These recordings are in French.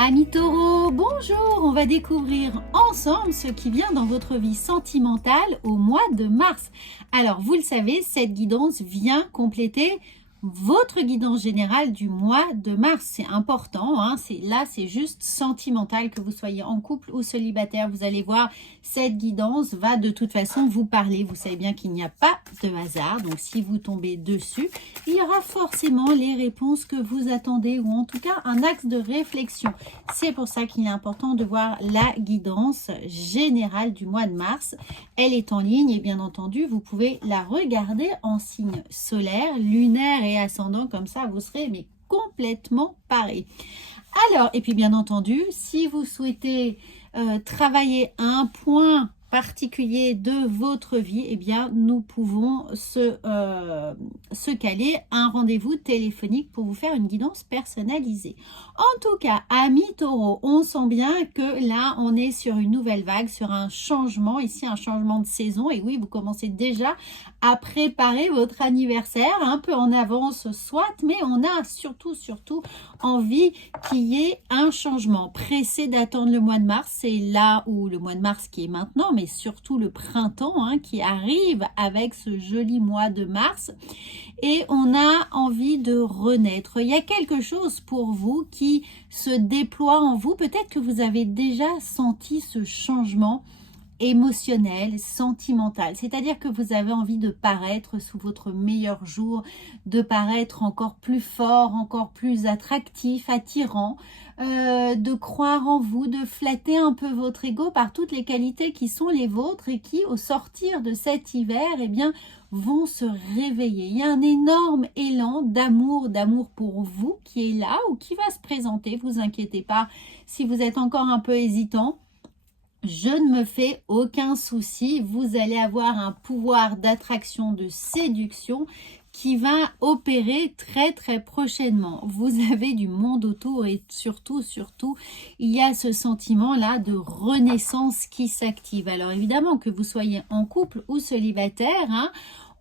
Amis taureaux, bonjour! On va découvrir ensemble ce qui vient dans votre vie sentimentale au mois de mars. Alors, vous le savez, cette guidance vient compléter votre guidance générale du mois de mars. C'est important, hein? C'est juste sentimental, que vous soyez en couple ou célibataire. Vous allez voir, cette guidance va de toute façon vous parler. Vous savez bien qu'il n'y a pas de hasard. Donc, si vous tombez dessus, il y aura forcément les réponses que vous attendez ou en tout cas un axe de réflexion. C'est pour ça qu'il est important de voir la guidance générale du mois de mars. Elle est en ligne et bien entendu, vous pouvez la regarder en signe solaire, lunaire et ascendant. Comme ça, vous serez mais complètement paré. Alors, et puis bien entendu, si vous souhaitez travailler un point particulier de votre vie, eh bien, nous pouvons se caler un rendez-vous téléphonique pour vous faire une guidance personnalisée. En tout cas, amis taureaux, on sent bien que là, on est sur une nouvelle vague, sur un changement, ici un changement de saison. Et oui, vous commencez déjà à préparer votre anniversaire, un peu en avance soit, mais on a surtout envie qu'il y ait un changement. Pressé d'attendre le mois de mars, c'est là où le mois de mars qui est maintenant, mais surtout le printemps qui arrive avec ce joli mois de mars. Et on a envie de renaître. Il y a quelque chose pour vous qui se déploie en vous. Peut-être que vous avez déjà senti ce changement émotionnel, sentimental. C'est-à-dire que vous avez envie de paraître sous votre meilleur jour, de paraître encore plus fort, encore plus attractif, attirant, de croire en vous, de flatter un peu votre ego par toutes les qualités qui sont les vôtres et qui, au sortir de cet hiver, eh bien, vont se réveiller. Il y a un énorme élan d'amour pour vous qui est là ou qui va se présenter. Vous inquiétez pas si vous êtes encore un peu hésitant. Je ne me fais aucun souci, vous allez avoir un pouvoir d'attraction, de séduction qui va opérer très prochainement. Vous avez du monde autour et surtout, il y a ce sentiment-là de renaissance qui s'active. Alors évidemment, que vous soyez en couple ou célibataire,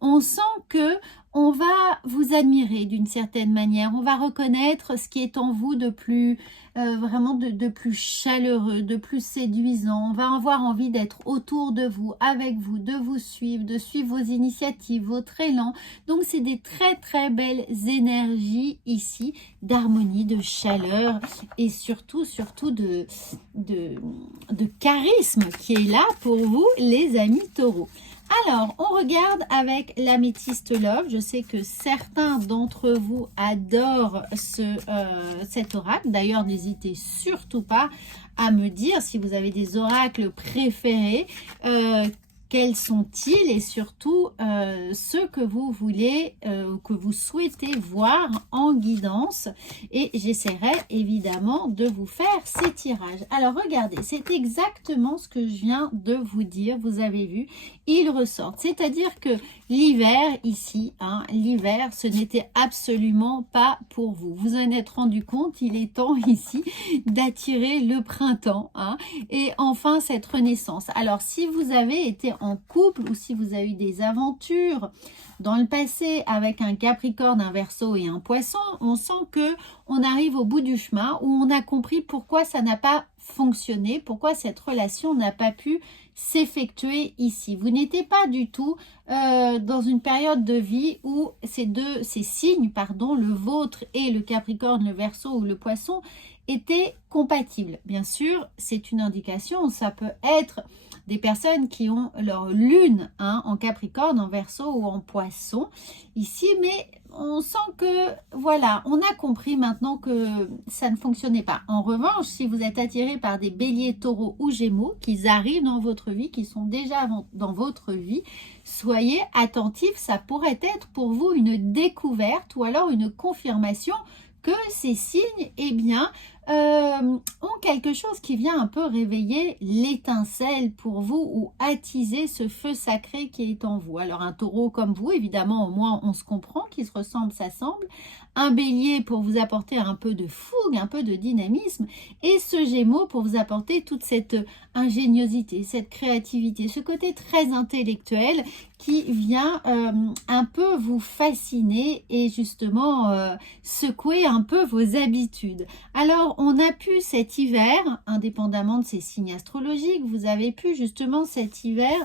on sent que on va vous admirer d'une certaine manière. On va reconnaître ce qui est en vous de plus, vraiment de plus chaleureux, de plus séduisant. On va avoir envie d'être autour de vous, avec vous, de vous suivre, de suivre vos initiatives, votre élan. Donc, c'est des très belles énergies ici, d'harmonie, de chaleur et surtout de charisme qui est là pour vous, les amis taureaux. Alors, on regarde avec l'améthyste love. Je sais que certains d'entre vous adorent cet oracle. D'ailleurs, n'hésitez surtout pas à me dire si vous avez des oracles préférés. Quels sont-ils et surtout ceux que vous voulez, que vous souhaitez voir en guidance. Et j'essaierai évidemment de vous faire ces tirages. Alors regardez, c'est exactement ce que je viens de vous dire. Vous avez vu, ils ressortent. C'est-à-dire que l'hiver ici, l'hiver, ce n'était absolument pas pour vous. Vous en êtes rendu compte, il est temps ici d'attirer le printemps. Et enfin cette renaissance. Alors si vous avez été en couple ou si vous avez eu des aventures dans le passé avec un Capricorne, un Verseau et un Poisson, on sent que on arrive au bout du chemin où on a compris pourquoi ça n'a pas fonctionné, pourquoi cette relation n'a pas pu s'effectuer ici. Vous n'étiez pas du tout dans une période de vie où ces signes, le vôtre et le Capricorne, le Verseau ou le Poisson, étaient compatibles. Bien sûr, c'est une indication, ça peut être des personnes qui ont leur lune en Capricorne, en Verseau ou en Poisson ici, mais on sent que voilà, on a compris maintenant que ça ne fonctionnait pas. En revanche, si vous êtes attiré par des béliers, taureaux ou gémeaux, qui arrivent dans votre vie, qui sont déjà dans votre vie, soyez attentifs, ça pourrait être pour vous une découverte ou alors une confirmation que ces signes, eh bien, ont quelque chose qui vient un peu réveiller l'étincelle pour vous ou attiser ce feu sacré qui est en vous. Alors un taureau comme vous, évidemment, au moins on se comprend, qui se ressemble, s'assemble. Un bélier pour vous apporter un peu de fougue, un peu de dynamisme. Et ce gémeau pour vous apporter toute cette ingéniosité, cette créativité, ce côté très intellectuel qui vient un peu vous fasciner et justement secouer un peu vos habitudes. Alors, on a pu cet hiver, indépendamment de ces signes astrologiques, vous avez pu justement cet hiver,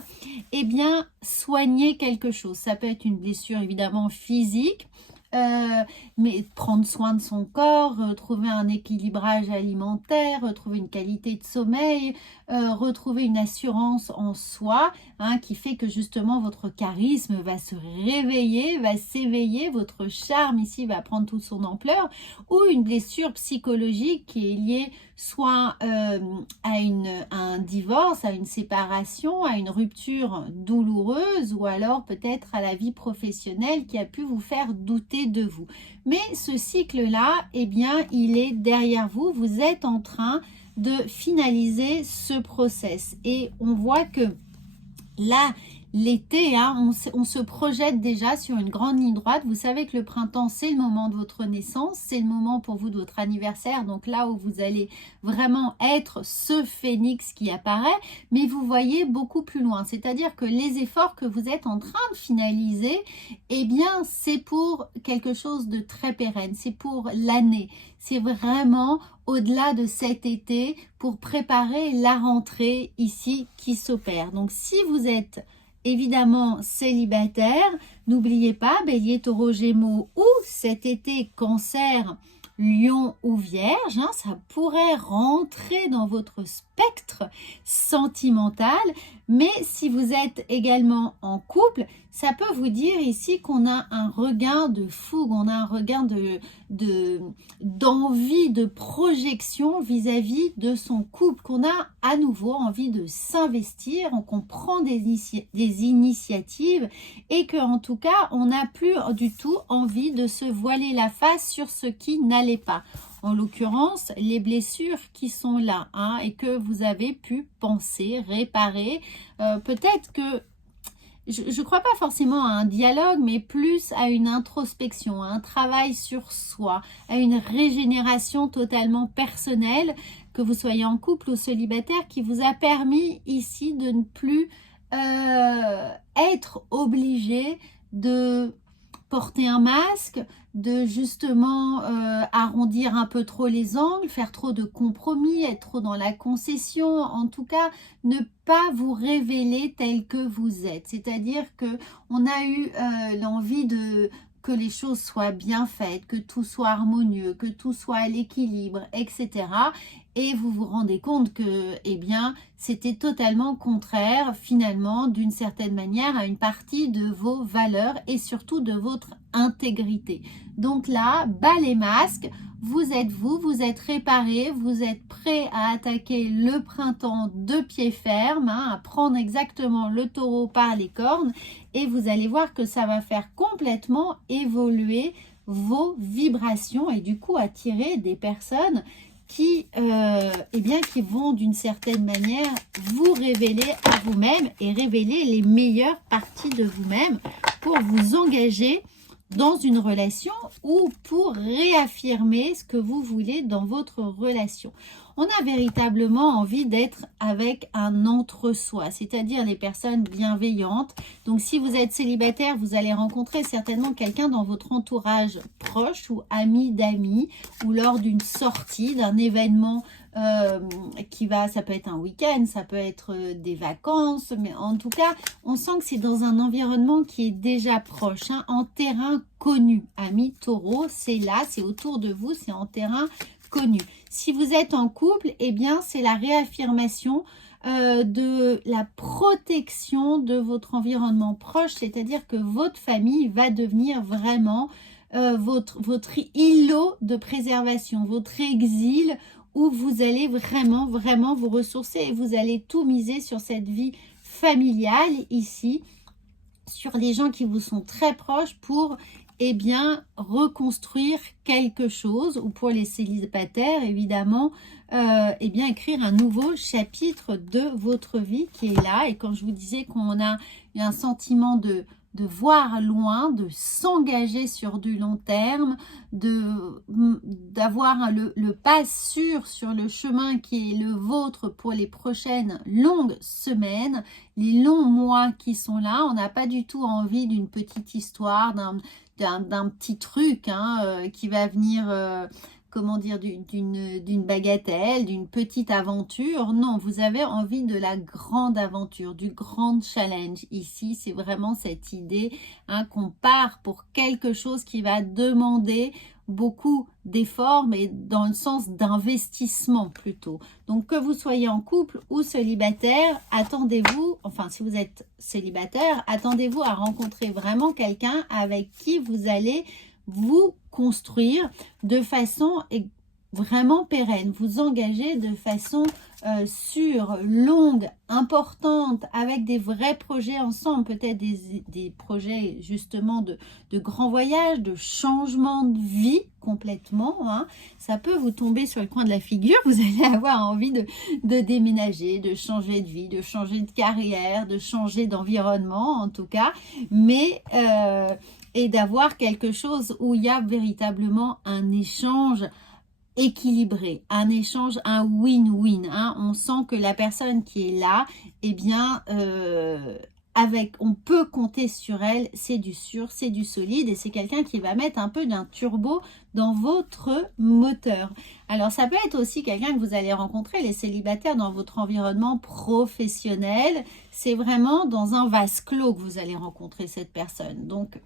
eh bien, soigner quelque chose. Ça peut être une blessure évidemment physique, mais prendre soin de son corps, retrouver un équilibrage alimentaire, retrouver une qualité de sommeil, retrouver une assurance en soi, hein, qui fait que justement votre charisme va se réveiller, va s'éveiller, votre charme ici va prendre toute son ampleur, ou une blessure psychologique qui est liée soit à un divorce, à une séparation, à une rupture douloureuse, ou alors peut-être à la vie professionnelle qui a pu vous faire douter de vous. Mais ce cycle-là, eh bien, il est derrière vous. Vous êtes en train de finaliser ce process. Et on voit que là, l'été, hein, on se projette déjà sur une grande ligne droite. Vous savez que le printemps, c'est le moment de votre naissance, c'est le moment pour vous de votre anniversaire, donc là où vous allez vraiment être ce phénix qui apparaît, mais vous voyez beaucoup plus loin. C'est-à-dire que les efforts que vous êtes en train de finaliser, eh bien, c'est pour quelque chose de très pérenne, c'est pour l'année. C'est vraiment au-delà de cet été pour préparer la rentrée ici qui s'opère. Donc, si vous êtes évidemment célibataire, n'oubliez pas, Bélier, Taureau, Gémeaux ou cet été Cancer, Lion ou Vierge, hein, ça pourrait rentrer dans votre spectre sentimental. Mais si vous êtes également en couple, ça peut vous dire ici qu'on a un regain de fougue, on a un regain d'envie, de projection vis-à-vis de son couple, qu'on a à nouveau envie de s'investir, qu'on prend des initiatives et qu'en tout cas, on n'a plus du tout envie de se voiler la face sur ce qui n'allait pas. En l'occurrence, les blessures qui sont là, hein, et que vous avez pu penser, réparer. Peut-être que, je ne crois pas forcément à un dialogue, mais plus à une introspection, à un travail sur soi, à une régénération totalement personnelle, que vous soyez en couple ou célibataire, qui vous a permis ici de ne plus être obligé de porter un masque, de justement arrondir un peu trop les angles, faire trop de compromis, être trop dans la concession, en tout cas ne pas vous révéler tel que vous êtes. C'est-à-dire que on a eu l'envie que les choses soient bien faites, que tout soit harmonieux, que tout soit à l'équilibre, etc. Et vous vous rendez compte que, eh bien, c'était totalement contraire, finalement, d'une certaine manière, à une partie de vos valeurs et surtout de votre intégrité. Donc là, bas les masques, vous êtes réparé, vous êtes prêt à attaquer le printemps de pied ferme, hein, à prendre exactement le taureau par les cornes, et vous allez voir que ça va faire complètement évoluer vos vibrations et du coup attirer des personnes qui vont d'une certaine manière vous révéler à vous-même et révéler les meilleures parties de vous-même pour vous engager dans une relation ou pour réaffirmer ce que vous voulez dans votre relation. On a véritablement envie d'être avec un entre-soi, c'est-à-dire des personnes bienveillantes. Donc, si vous êtes célibataire, vous allez rencontrer certainement quelqu'un dans votre entourage proche ou ami d'amis ou lors d'une sortie, d'un événement ça peut être un week-end, ça peut être des vacances, mais en tout cas, on sent que c'est dans un environnement qui est déjà proche, hein, en terrain connu. Amis taureau, c'est là, c'est autour de vous, c'est en terrain connu. Si vous êtes en couple, eh bien, c'est la réaffirmation de la protection de votre environnement proche, c'est-à-dire que votre famille va devenir vraiment votre îlot de préservation, votre exil où vous allez vraiment vous ressourcer et vous allez tout miser sur cette vie familiale ici, sur les gens qui vous sont très proches pour reconstruire quelque chose, ou pour les célibataires évidemment, écrire un nouveau chapitre de votre vie qui est là. Et quand je vous disais qu'on a un sentiment de voir loin, de s'engager sur du long terme, d'avoir le pas sûr sur le chemin qui est le vôtre pour les prochaines longues semaines, les longs mois qui sont là. On n'a pas du tout envie d'une petite histoire, d'un petit truc qui va venir comment dire, d'une bagatelle, d'une petite aventure. Non, vous avez envie de la grande aventure, du grand challenge. Ici, c'est vraiment cette idée hein, qu'on part pour quelque chose qui va demander beaucoup d'efforts, mais dans le sens d'investissement plutôt. Donc, que vous soyez en couple ou célibataire, attendez-vous, enfin, si vous êtes célibataire, attendez-vous à rencontrer vraiment quelqu'un avec qui vous allez vous construire de façon vraiment pérenne, vous engager de façon sûre, longue, importante, avec des vrais projets ensemble, peut-être des projets justement de grands voyages, de changement de vie complètement. Hein. Ça peut vous tomber sur le coin de la figure, vous allez avoir envie de déménager, de changer de vie, de changer de carrière, de changer d'environnement en tout cas, mais et d'avoir quelque chose où il y a véritablement un échange équilibré, un échange, un win-win. Hein. On sent que la personne qui est là, eh bien, on peut compter sur elle, c'est du sûr, c'est du solide et c'est quelqu'un qui va mettre un peu d'un turbo dans votre moteur. Alors, ça peut être aussi quelqu'un que vous allez rencontrer, les célibataires, dans votre environnement professionnel. C'est vraiment dans un vase clos que vous allez rencontrer cette personne. Donc,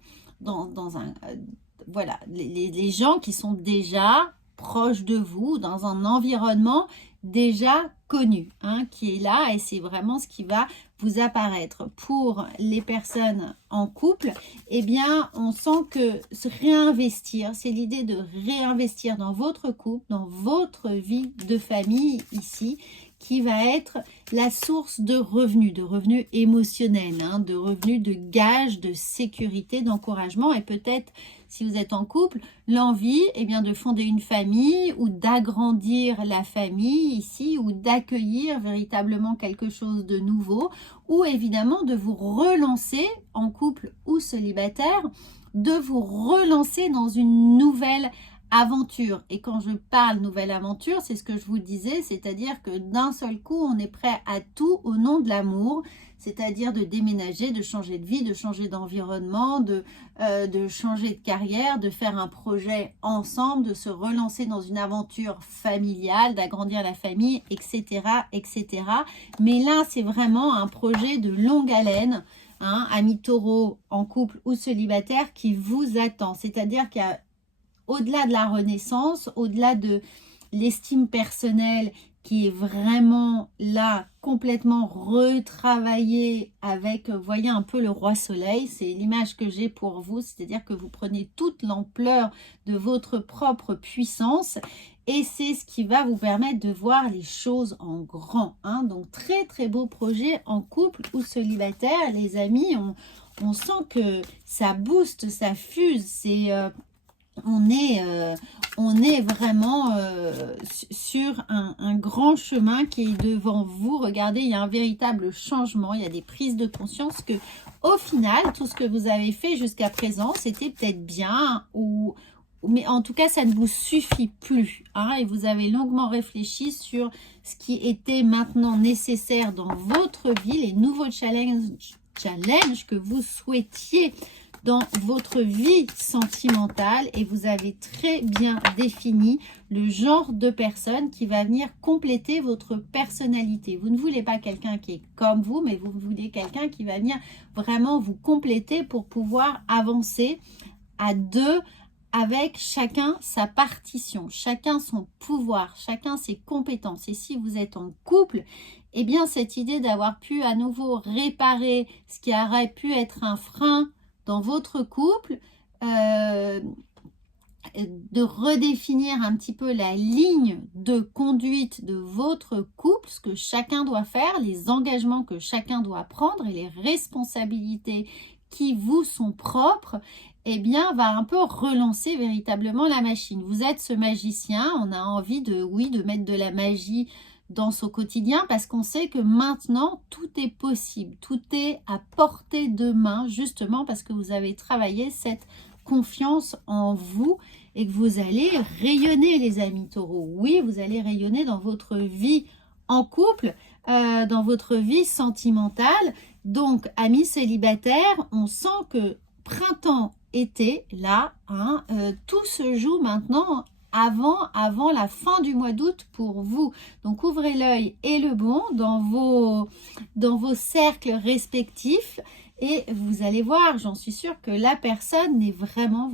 voilà, les gens qui sont déjà proche de vous, dans un environnement déjà connu, hein, qui est là et c'est vraiment ce qui va vous apparaître. Pour les personnes en couple, eh bien, on sent que se réinvestir, c'est l'idée de réinvestir dans votre couple, dans votre vie de famille ici, qui va être la source de revenus émotionnels, hein, de revenus de gages, de sécurité, d'encouragement et peut-être si vous êtes en couple, l'envie eh bien, de fonder une famille ou d'agrandir la famille ici ou d'accueillir véritablement quelque chose de nouveau ou évidemment de vous relancer en couple ou célibataire, de vous relancer dans une nouvelle aventure. Et quand je parle nouvelle aventure, c'est ce que je vous disais, c'est-à-dire que d'un seul coup, on est prêt à tout au nom de l'amour, c'est-à-dire de déménager, de changer de vie, de changer d'environnement, de changer de carrière, de faire un projet ensemble, de se relancer dans une aventure familiale, d'agrandir la famille, etc., etc. Mais là, c'est vraiment un projet de longue haleine, hein, ami taureau en couple ou célibataire qui vous attend. C'est-à-dire qu'il y a au-delà de la renaissance, au-delà de l'estime personnelle qui est vraiment là, complètement retravaillée avec, vous voyez un peu le roi soleil, c'est l'image que j'ai pour vous, c'est-à-dire que vous prenez toute l'ampleur de votre propre puissance et c'est ce qui va vous permettre de voir les choses en grand. Hein. Donc très très beau projet en couple ou célibataire, les amis, on sent que ça booste, ça fuse, c'est... on est vraiment sur un grand chemin qui est devant vous. Regardez, il y a un véritable changement, il y a des prises de conscience que au final, tout ce que vous avez fait jusqu'à présent, c'était peut-être bien, mais en tout cas, ça ne vous suffit plus. Hein, et vous avez longuement réfléchi sur ce qui était maintenant nécessaire dans votre vie, les nouveaux challenges que vous souhaitiez dans votre vie sentimentale et vous avez très bien défini le genre de personne qui va venir compléter votre personnalité. Vous ne voulez pas quelqu'un qui est comme vous, mais vous voulez quelqu'un qui va venir vraiment vous compléter pour pouvoir avancer à deux avec chacun sa partition, chacun son pouvoir, chacun ses compétences. Et si vous êtes en couple, eh bien cette idée d'avoir pu à nouveau réparer ce qui aurait pu être un frein dans votre couple, de redéfinir un petit peu la ligne de conduite de votre couple, ce que chacun doit faire, les engagements que chacun doit prendre et les responsabilités qui vous sont propres, eh bien, va un peu relancer véritablement la machine. Vous êtes ce magicien, on a envie de mettre de la magie dans son quotidien parce qu'on sait que maintenant tout est possible, tout est à portée de main justement parce que vous avez travaillé cette confiance en vous et que vous allez rayonner les amis taureaux. Oui, vous allez rayonner dans votre vie en couple, dans votre vie sentimentale. Donc, amis célibataires, on sent que printemps, été, là, hein, tout se joue maintenant avant la fin du mois d'août pour vous. Donc ouvrez l'œil et le bon dans vos cercles respectifs et vous allez voir, j'en suis sûre que la personne n'est vraiment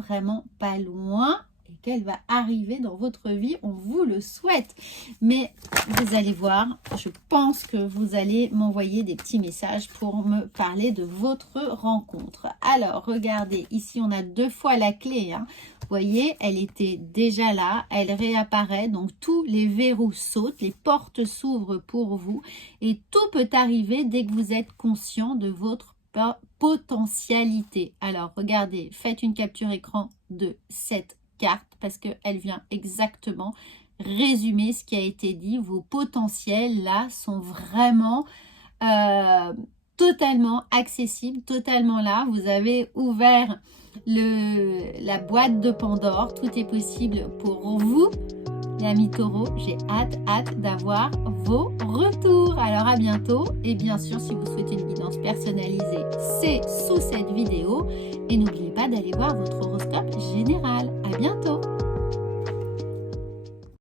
pas loin et qu'elle va arriver dans votre vie, on vous le souhaite. Mais vous allez voir, je pense que vous allez m'envoyer des petits messages pour me parler de votre rencontre. Alors, regardez, ici on a 2 fois la clé, hein. Vous voyez, elle était déjà là, elle réapparaît, donc tous les verrous sautent, les portes s'ouvrent pour vous et tout peut arriver dès que vous êtes conscient de votre potentialité. Alors, regardez, faites une capture écran de cette carte parce qu'elle vient exactement résumer ce qui a été dit. Vos potentiels là sont vraiment totalement accessibles, totalement là. Vous avez ouvert la boîte de Pandore, tout est possible pour vous. L'ami Taureau, j'ai hâte d'avoir vos retours. Alors à bientôt et bien sûr si vous souhaitez une guidance personnalisée, c'est sous cette vidéo et n'oubliez pas d'aller voir votre horoscope général. À bientôt.